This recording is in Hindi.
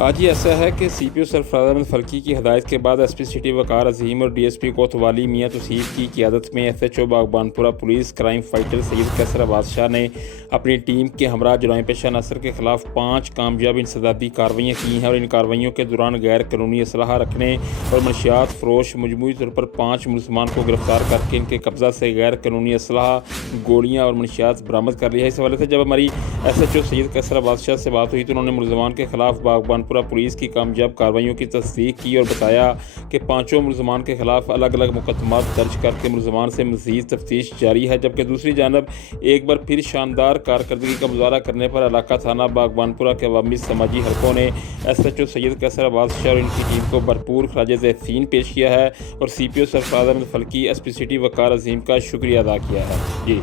आज ये ऐसा है कि सीपीओ सरफराज अहमद फल्की की हदायत के बाद एसपी सिटी वकार अजीम और डीएसपी कोतवाली मियां तौसीफ की क़ियादत में SHO Baghbanpura police crime fighter Syed कैसर बादशाह ने अपनी टीम के हमरा जुराइम पेशा अनासर के खिलाफ 5 कामयाब इंसदादी कार्रवाइयाँ की हैं और इन कार्रवाइयों के दौरान गैर कानूनी असलहा रखने और मनशियात फरोश मजमूई तौर पर 5 मुलजमान को गिरफ्तार करके इनके कब्जा से गैर कानूनी असलहा, गोलियाँ और मनशियात बरामद कर लिया है। इस हवाले से जब हमारी एसएचओ सैयद कैसर बादशाह से बात हुई तो उन्होंने मुलजमान के खिलाफ बागबानपुरा पुलिस की कामयाब कार्रवाइयों की तस्दीक की और बताया कि 5 मुलजमान के खिलाफ अलग अलग मुकदमात दर्ज करके मुलजमान से मज़ीद तफ्तीश जारी है। जबकि दूसरी जानब एक बार फिर शानदार कारकर्दगी का मुजाहरा करने पर इलाका थाना बागबानपुरा के अवामी समाजी हलकों ने एसएचओ सैयद कैसर बादशाह और इनकी टीम को भरपूर खराज तहसीन पेश किया है और CPO Sarfaraz Ahmad फल्की SP city वकार अजीम का शुक्रिया अदा किया है। जी।